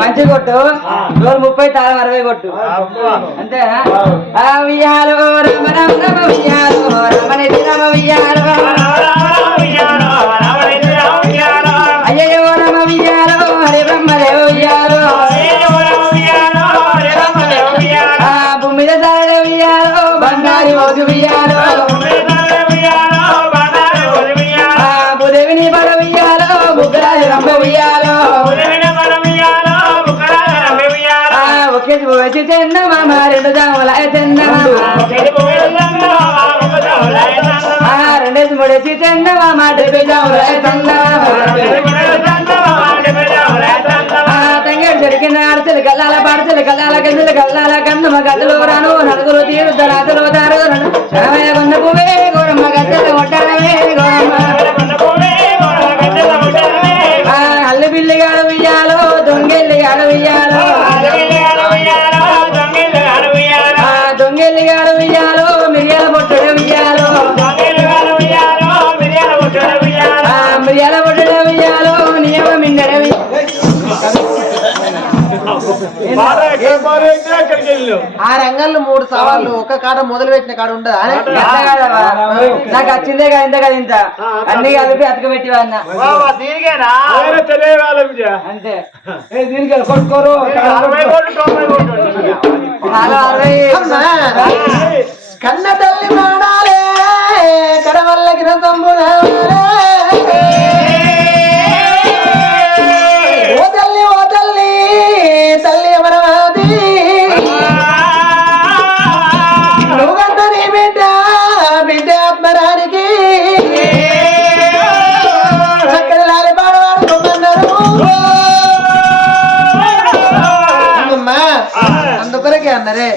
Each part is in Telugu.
మంచి కొట్టు. నూరు ముప్పై తాళం అరవై కొట్టు. అంతేనా ఆ ఉయ్యాలో రమ రమ రమ ఉయ్యాలో రమణ రమ ఉయ్యాలో అయ్యో రమ ఉయ్యాలో హరి బ్రహ్మ దేవ ఉయ్యాలో. ఆ భూమిద దాడ ఉయ్యాలో బంగారు రోజు ముడిచి చందవా మాట డెబ్బై తంగేడు జరిగిన అరచలు కల్లాల పడచలు కల్లాల గంజలు కల్లాల కన్నమ గద్దలు రాను. నలుగురు తీరు రాజులు దారు శరమయ కొన్న పువ్వే గోరమ్మ గద్దలు కొట్టాలవే గోరమ్మ ఆ అల్లి బిల్లి ఆ రంగంలో మూడు సవాళ్ళు ఒక కాడ మొదలు పెట్టిన కాడ ఉండదా. నాకు వచ్చిందే కదా ఇంత కదా ఇంత. అన్ని కలిపి అతకబెట్టి తెలియవాలి విజయ అంతే. దీనికి కొట్టుకోరు అరవై కన్న తల్లి మాడాలే అన్నరే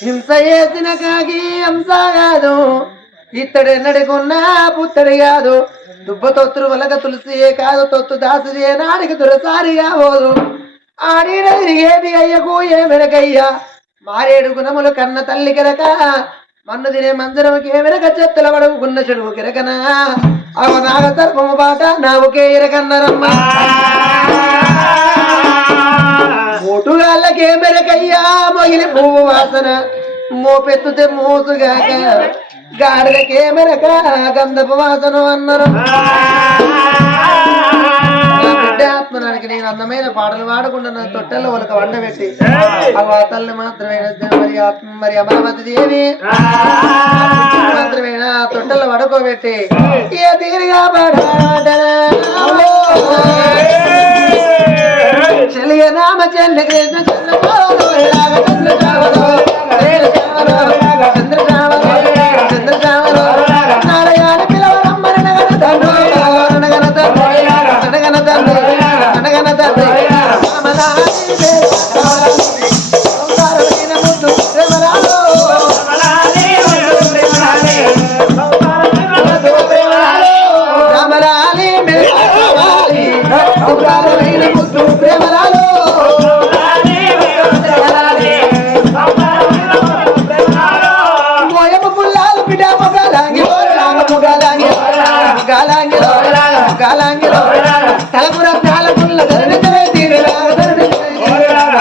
హింస చేసిన కాకి హంస కాదు ఇత్తడెన్నడికున్నా పుత్తడి కాదు దుబ్బ తొత్తురు వలక తులసియే కాదు తొత్తు దాసుదే నాడికి దురసారిగా పోదు ఆడిన తిరిగేది అయ్యకు ఏ మెడకయ్యా మారేడు గుణములు కన్న తల్లి కెరక మన్ను తినే మంజరముకి ఏ మెరక చెత్తల పడవుకున్న చెడువు కెరకనా అవ నాగ సర్పము బాట నావుకే ఎరకన్నరమ్మా మోటుగాళ్ళకే మెరకయ్యా మొగిలి పువ్వు వాసన మోపెత్తుతే మోసుగాక గాడిదకే మెరక గంధపు వాసన అన్నారు. నా ఆత్మనానికి నేను అందమైన పాటలు పాడకుండా నా తొట్టెల్లో వాళ్ళకి వండబెట్టి ఆ వాతల్ని మాత్రమే మరి ఆత్మ మరి అమరవతి దేవి మాత్రమే నా తొట్టెల్లో పడుకోబెట్టి ఇక తీరిగా చెలియ నామ చెల్లి కృష్ణ చంద్ర తలపుర తాళపుల్ల ధరణించలే తీరులా ధరణించలే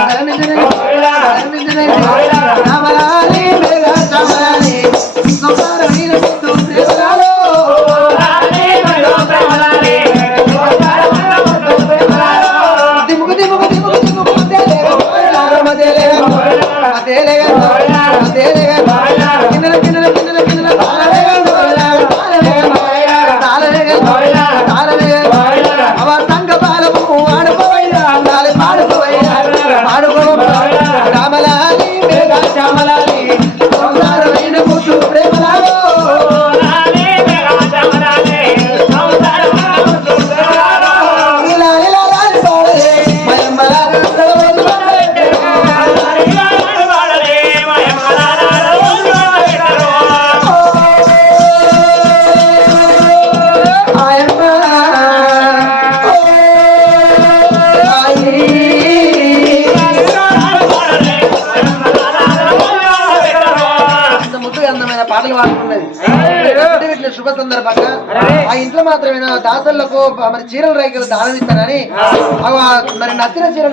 ధరణించలే రకమైన పాటలు ఇట్లా శుభ సందర్భంగా ఆ ఇంట్లో మాత్రమే దాసళ్ళకు మరి చీరల రైతులు దానం ఇస్తానని మరి నచ్చిన చీరలు